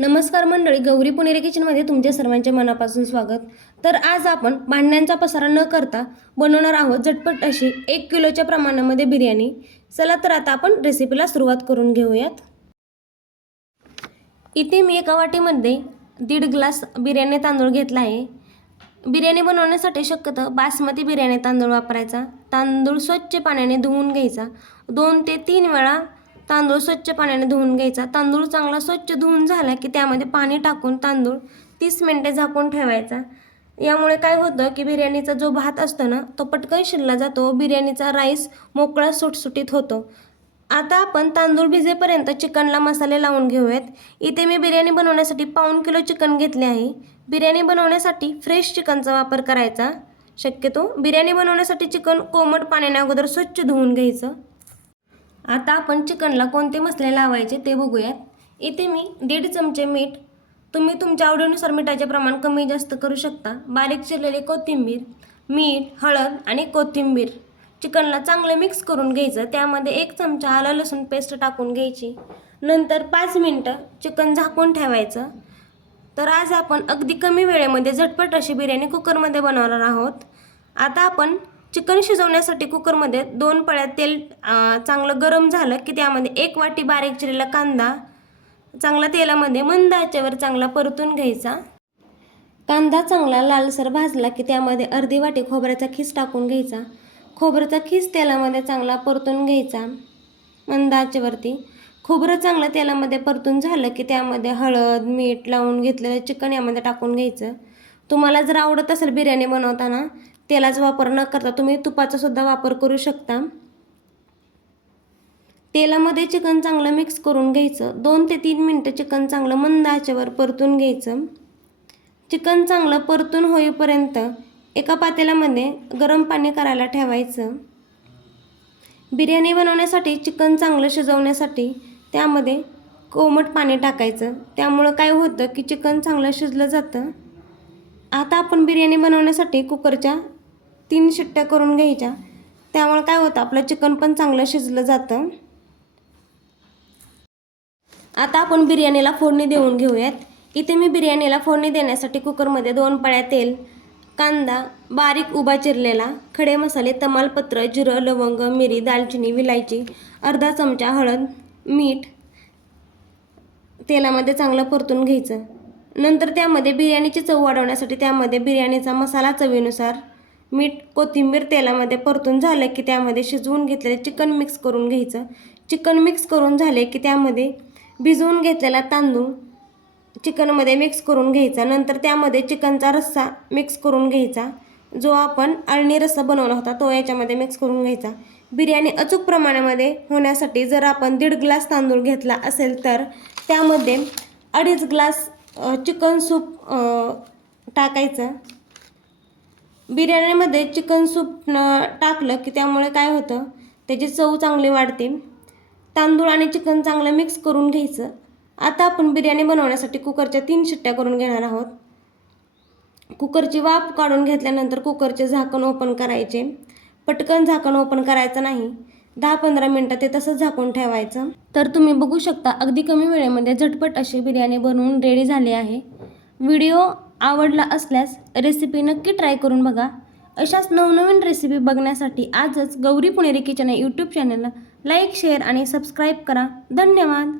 नमस्कार मंडळी गौरी पुणेरी किचनमध्ये तुमच्या सर्वांच्या मनापासून स्वागत. तर आज आपण भांड्यांचा पसारा न करता बनवणार आहोत झटपट अशी एक किलोच्या प्रमाणामध्ये बिर्याणी. चला तर आता आपण रेसिपीला सुरुवात करून घेऊयात. इथे मी एका वाटीमध्ये दीड ग्लास बिर्याणी तांदूळ घेतला आहे. बिर्याणी बनवण्यासाठी शक्यतो बासमती बिर्याणी तांदूळ वापरायचा. तांदूळ स्वच्छ पाण्याने धुवून घ्यायचा. दोन ते तीन वेळा तांदूळ स्वच्छ पाण्याने धुवून घ्यायचा. तांदूळ चांगला स्वच्छ धुवून झाला की त्यामध्ये पाणी टाकून तांदूळ तीस मिनटे झाकून ठेवायचा. यामुळे काय होतं की बिर्याणीचा जो भात असतो ना तो पटकन शिरला जातो बिर्याणीचा राईस मोकळा सुटसुटीत होतो. आता आपण तांदूळ भिजेपर्यंत चिकनला मसाले लावून घेऊयात. इथे मी बिर्याणी बनवण्यासाठी पाऊण किलो चिकन घेतले आहे. बिर्याणी बनवण्यासाठी फ्रेश चिकनचा वापर करायचा. शक्यतो बिर्याणी बनवण्यासाठी चिकन कोमट पाण्याने अगोदर स्वच्छ धुवून घ्यायचं. आता आपण चिकनला कोणते मसाले लावायचे ते बघूयात. इथे मी दीड चमचे मीठ तुम्ही तुमच्या आवडीनुसार मिठाचे प्रमाण कमी जास्त करू शकता. बारीक चिरलेली कोथिंबीर मीठ हळद आणि कोथिंबीर. चिकनला चांगलं मिक्स करून घ्यायचं त्यामध्ये एक चमचा आलं लसूण पेस्ट टाकून घ्यायची. नंतर पाच मिनटं चिकन झाकून ठेवायचं. तर आज आपण अगदी कमी वेळेमध्ये झटपट अशी बिर्याणी कुकरमध्ये बनवणार आहोत. आता आपण चिकन शिजवण्यासाठी कुकरमध्ये दोन पळ्या तेल चांगलं गरम झालं की त्यामध्ये एक वाटी बारीक चिरलेला कांदा चांगला तेलामध्ये मंद आचेवर चांगला परतून घ्यायचा. कांदा चांगला लालसर भाजला की त्यामध्ये अर्धी वाटी खोबऱ्याचा खीस टाकून घ्यायचा. खोबऱ्याचा खीस तेलामध्ये चांगला परतून घ्यायचा. मंद आचेवरती. खोबरं चांगलं तेलामध्ये परतून झालं की त्यामध्ये हळद मीठ लावून घेतलेलं चिकन यामध्ये टाकून घ्यायचं. तुम्हाला जर आवडत असेल बिर्याणी बनवताना तेलाचा वापर न करता तुम्ही तुपाचा सुद्धा वापर करू शकता. तेलामध्ये चिकन चांगलं मिक्स करून घ्यायचं. दोन ते तीन मिनटं चिकन चांगलं मंद आचेवर परतून घ्यायचं. चिकन चांगलं परतून होईपर्यंत एका पातेल्यामध्ये गरम पाणी करायला ठेवायचं. बिर्याणी बनवण्यासाठी चिकन चांगलं शिजवण्यासाठी त्यामध्ये कोमट पाणी टाकायचं. त्यामुळं काय होतं की चिकन चांगलं शिजलं जातं. आता आपण बिर्याणी बनवण्यासाठी कुकरच्या तीन शिट्ट्या करून घ्यायच्या. त्यामुळे काय होतं आपलं चिकन पण चांगलं शिजलं जातं. आता आपण बिर्याणीला फोडणी देऊन घेऊयात. इथे मी बिर्याणीला फोडणी देण्यासाठी कुकरमध्ये दोन पळ्या तेल कांदा बारीक उभा चिरलेला खडे मसाले तमालपत्र जिरं लवंग मिरी दालचिनी विलायची अर्धा चमचा हळद मीठ तेलामध्ये चांगलं परतून घ्यायचं. नंतर त्यामध्ये बिर्याणीची चव वाढवण्यासाठी त्यामध्ये बिर्याणीचा मसाला चवीनुसार मीठ कोथिंबीर तेलामध्ये परतून झालं की त्यामध्ये शिजवून घेतलेलं चिकन मिक्स करून घ्यायचं. चिकन मिक्स करून झाले की त्यामध्ये भिजवून घेतलेला तांदूळ चिकनमध्ये मिक्स करून घ्यायचा. नंतर त्यामध्ये चिकनचा रस्सा मिक्स करून घ्यायचा. जो आपण अळणी रस्सा बनवला होता तो याच्यामध्ये मिक्स करून घ्यायचा. बिर्याणी अचूक प्रमाणामध्ये होण्यासाठी जर आपण दीड ग्लास तांदूळ घेतला असेल तर त्यामध्ये अडीच ग्लास चिकन सूप टाकायचं. बिर्याणीमध्ये चिकन सूप टाकलं की त्यामुळे काय होतं? त्याची चव चांगली वाढते. तांदूळ आणि चिकन चांगलं मिक्स करून घ्यायचं. आता आपण बिर्याणी बनवण्यासाठी कुकरच्या तीन शिट्ट्या करून घेणार आहोत. कुकरची वाफ काढून घेतल्यानंतर कुकरचे झाकण ओपन करायचे. पटकन झाकण ओपन करायचं नाही. दहा पंधरा मिनटं ते तसंच झाकून ठेवायचं. तर तुम्ही बघू शकता अगदी कमी वेळेमध्ये झटपट अशी बिर्याणी बनवून रेडी झाली आहे. व्हिडिओ आवडला असल्यास रेसिपी नक्की ट्राय करून बघा. अशाच नवनवीन रेसिपी बघण्यासाठी आजच गौरी पुणेरी किचन या यूट्यूब चॅनलला लाईक शेअर आणि सबस्क्राईब करा. धन्यवाद.